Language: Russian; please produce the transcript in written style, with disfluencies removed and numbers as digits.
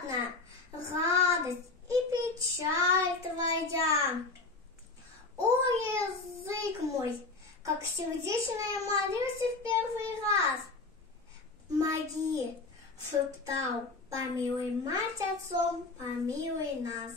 приятна радость и печаль твоя. О, язык мой, как сердечно я молился в первый раз. Помоги, шептал, помилуй мать отцом, помилуй нас.